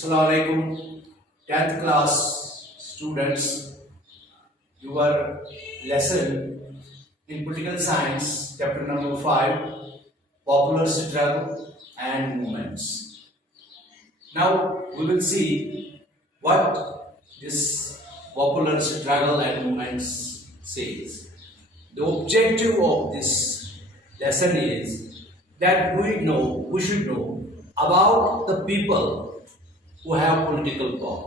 Assalamu alaikum, 10th class students. Your lesson in political science, chapter number 5, popular struggle and movements. Now we will see what this popular struggle and movements says. The objective of this lesson is that we should know about the people who have political power.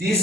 these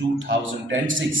2006.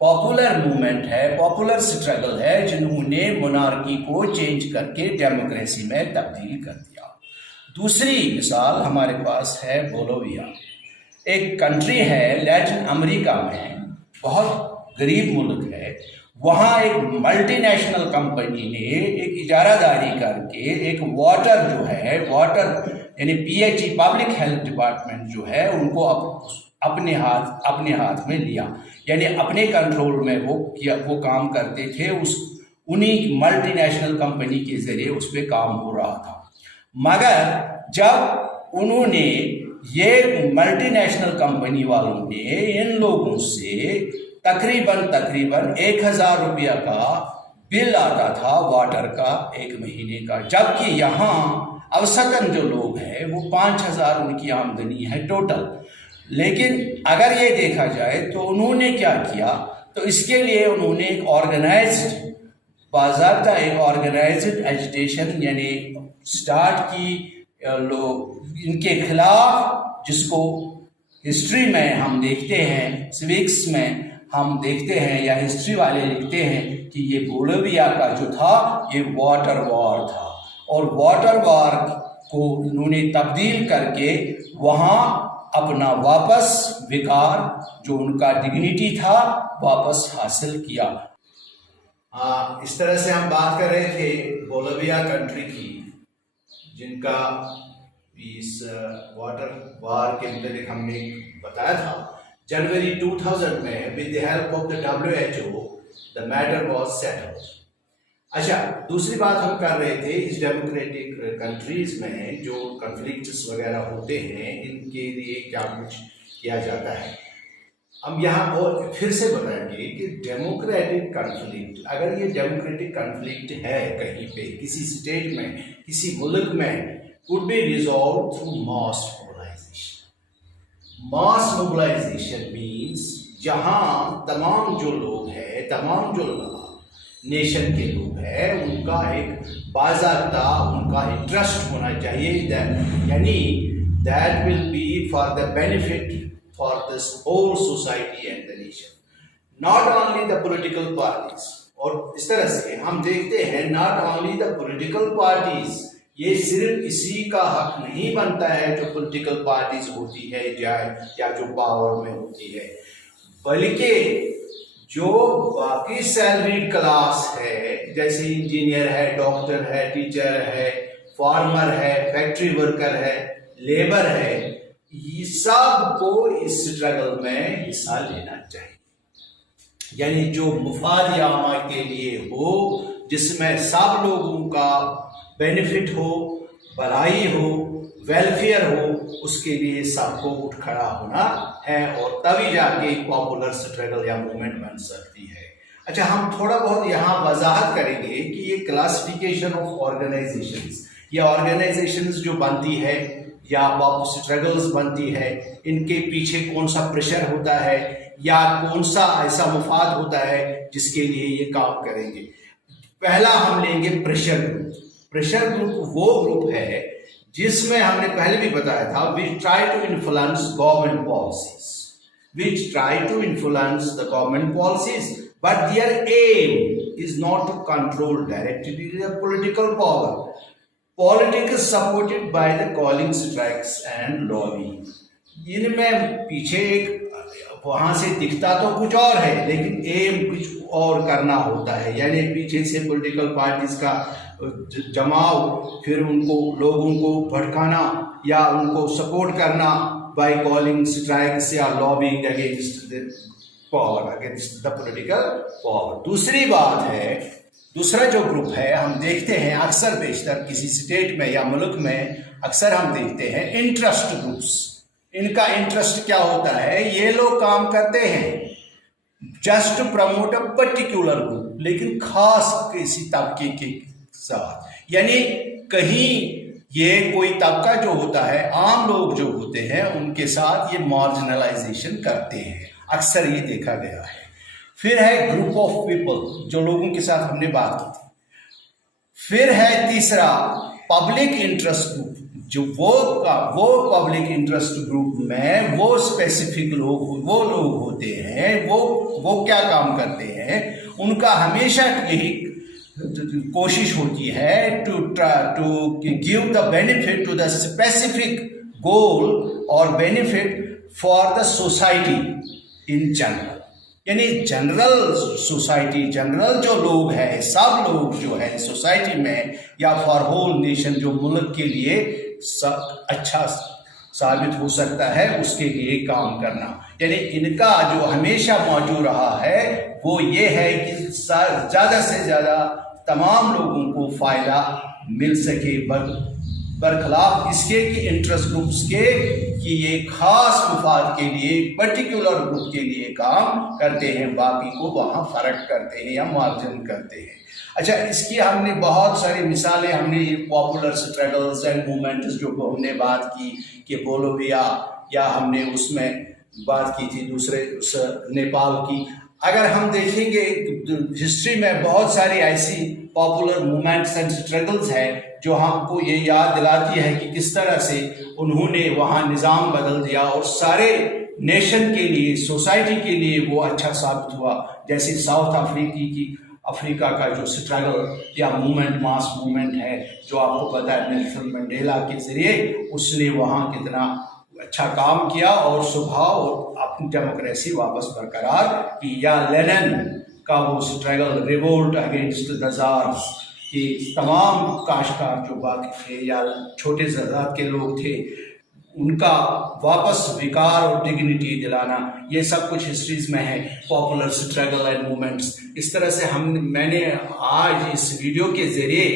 Popular movement ہے، popular struggle ہے، جنہوں نے مونارکی کو change کر کے democracy میں تبدیل کر دیا۔ دوسری مثال ہمارے پاس ہے بولیویا، ایک کنٹری ہے لیٹن امریکہ میں، بہت غریب ملک ہے۔ وہاں ایک ملٹی نیشنل کمپنی نے ایک اجارہ داری کر کے ایک واٹر جو ہے، واٹر یعنی PHE پبلک ہیلتھ ڈپارٹمنٹ جو ہے، ان کو اپنے ہاتھ میں لیا، یعنی اپنے کنٹرول میں وہ کام کرتے تھے، انہی ملٹی نیشنل کمپنی کے ذریعے اس پہ کام ہو رہا تھا۔ مگر جب انہوں نے یہ ملٹی نیشنل کمپنی والوں نے ان لوگوں سے تقریباً 1000 روپیہ کا بل آتا تھا واٹر کا ایک مہینے کا، جبکہ یہاں اوسطاً جو لوگ ہیں وہ 5000 ان کی آمدنی ہے ٹوٹل۔ لیکن اگر یہ دیکھا جائے تو انہوں نے کیا کیا، تو اس کے لیے انہوں نے ایک باضابطہ ایک آرگنائزڈ ایجیٹیشن یعنی سٹارٹ کی ان کے خلاف، جس کو ہسٹری میں ہم دیکھتے ہیں، سوکس میں ہم دیکھتے ہیں یا ہسٹری والے لکھتے ہیں کہ یہ بولیویا کا جو تھا یہ واٹر وار تھا، اور واٹر وار کو انہوں نے تبدیل کر کے وہاں اپنا واپس وقار جو ان کا ڈگنیٹی تھا واپس حاصل کیا۔ اس طرح سے ہم بات کر رہے تھے بولیویا کنٹری کی، جن کا اس واٹر وار کے متعلق ہم نے بتایا تھا۔ جنوری 2000 میں with the help of the WHO the matter was settled۔ اچھا، دوسری بات ہم کر رہے تھے اس ڈیموکریٹک کنٹریز میں جو کنفلکٹس وغیرہ ہوتے ہیں، ان کے لیے کیا کچھ کیا جاتا ہے۔ ہم یہاں اور پھر سے بتائیں گے کہ ڈیموکریٹک کنفلکٹ، اگر یہ ڈیموکریٹک کنفلکٹ ہے کہیں پہ کسی اسٹیٹ میں، کسی ملک میں، could be resolved through mass mobilization۔ mass mobilization means جہاں تمام جو لوگ ہیں، تمام جو نیشن کے لوگ ہیں، ان کا ایک باضابطہ ان کا انٹرسٹ ہونا چاہیے، یعنی that will be for the benefit for this whole society and the nation, not only the political parties۔ اور اس طرح سے ہم دیکھتے ہیں not only the political parties، یہ صرف اسی کا حق نہیں بنتا ہے جو پولیٹیکل پارٹیز ہوتی ہے یا جو پاور میں ہوتی ہے، بلکہ جو باقی سیلریڈ کلاس ہے، جیسے انجینئر ہے، ڈاکٹر ہے، ٹیچر ہے، فارمر ہے، فیکٹری ورکر ہے، لیبر ہے، یہ سب کو اس سٹرگل میں حصہ لینا چاہیے، یعنی جو مفاد عامہ کے لیے ہو، جس میں سب لوگوں کا بینیفٹ ہو، بھلائی ہو، ویلفیئر ہو، اس کے لیے سب کو اٹھ کھڑا ہونا ہے، اور تبھی جا کے پاپولر سٹرگل یا موومنٹ بن سکتی ہے۔ اچھا، ہم تھوڑا بہت یہاں وضاحت کریں گے کہ یہ کلاسیفیکیشن آف آرگنائزیشنز، یہ آرگنائزیشنز جو بنتی ہے یا سٹرگلز بنتی ہے، ان کے پیچھے کون سا پریشر ہوتا ہے یا کون سا ایسا مفاد ہوتا ہے جس کے لیے یہ کام کریں گے۔ پہلا ہم لیں گے پریشر گروپ۔ پریشر گروپ وہ گروپ ہے جس میں ہم نے پہلے بھی بتایا تھا which try to influence government policies، which try to influence the government policies, but their aim is not to control directly the political power۔ Politics supported by the calling strikes and lobbying۔ ان میں پیچھے ایک وہاں سے دکھتا تو کچھ اور ہے، لیکن ایم کچھ اور کرنا ہوتا ہے، یعنی پیچھے سے پولیٹیکل پارٹیز کا جماؤ، پھر ان کو لوگوں کو بھڑکانا یا ان کو سپورٹ کرنا بائی کالنگ اسٹرائکس یا lobbying against power, against the political power. دوسری بات ہے، دوسرا جو گروپ ہے، ہم دیکھتے ہیں اکثر بیشتر کسی اسٹیٹ میں یا ملک میں اکثر ہم دیکھتے ہیں انٹرسٹ گروپس۔ ان کا انٹرسٹ کیا ہوتا ہے؟ یہ لوگ کام کرتے ہیں just to promote a particular group, لیکن خاص کسی طبقے کے ساتھ، یعنی کہیں یہ کوئی طبقہ جو ہوتا ہے، عام لوگ جو ہوتے ہیں، ان کے ساتھ یہ مارجنلائزیشن کرتے ہیں، اکثر یہ دیکھا گیا ہے۔ پھر ہے گروپ آف پیپل، جو لوگوں کے ساتھ ہم نے بات کی تھی۔ پھر ہے تیسرا پبلک انٹرسٹ گروپ، جو وہ پبلک انٹرسٹ گروپ میں وہ اسپیسیفک وہ لوگ ہوتے ہیں، وہ کیا کام کرتے ہیں، ان کا ہمیشہ یہی کوشش ہوتی ہے to give the benefit to the specific goal اور benefit for the society in general. یعنی جنرل سوسائٹی، جنرل جو لوگ ہیں، سب لوگ جو ہے سوسائٹی میں یا فار ہول نیشن، جو ملک کے لیے اچھا ثابت ہو سکتا ہے، اس کے لیے کام کرنا. یعنی ان کا جو ہمیشہ موجود رہا ہے وہ یہ ہے کہ زیادہ سے زیادہ تمام لوگوں کو فائدہ مل سکے، برخلاف اس کے کہ انٹرسٹ گروپس کے کہ یہ خاص مفاد کے لیے پرٹیکولر گروپ کے لیے کام کرتے ہیں، باقی کو وہاں فرق کرتے ہیں یا مارجن کرتے ہیں. اچھا، اس کی ہم نے بہت ساری مثالیں، ہم نے پاپولر اسٹرگلز اینڈ موومنٹس جو ہم نے بات کی کہ بولیویا، یا ہم نے اس میں بات کی تھی دوسرے نیپال کی. اگر ہم دیکھیں گے ہسٹری میں بہت ساری ایسی پاپولر موومنٹس اینڈ اسٹرگلز ہیں جو ہم کو یہ یاد دلاتی ہے کہ کس طرح سے انہوں نے وہاں نظام بدل دیا اور سارے نیشن کے لیے، سوسائٹی کے لیے وہ اچھا ثابت ہوا. جیسے ساؤتھ افریقہ کا جو اسٹرگل یا موومنٹ، ماس موومنٹ ہے، جو آپ کو پتہ ہے نیلسن منڈیلا کے ذریعے اس نے وہاں کتنا اچھا کام کیا اور صبح اور اپنی ڈیموکریسی واپس برقرار کی. یا لینن کا وہ اسٹرگل، ریوولٹ اگینسٹ دا زارز، کہ تمام کاشتکار جو باقی تھے یا چھوٹے زراعت کے لوگ تھے ان کا واپس وقار اور ڈگنیٹی دلانا، یہ سب کچھ ہسٹریز میں ہے. Popular struggle and movements. اس طرح سے میں نے آج اس ویڈیو کے ذریعے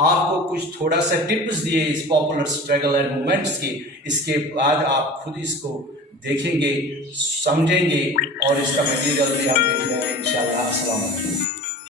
آپ کو کچھ تھوڑا سا ٹپس دیے اس پاپولر اسٹرگل اینڈ موومنٹس کے. اس کے بعد آپ خود اس کو دیکھیں گے، سمجھیں گے، اور اس کا مٹیریل بھی ہم دیکھ رہے ہیں انشاءاللہ. السلام علیکم.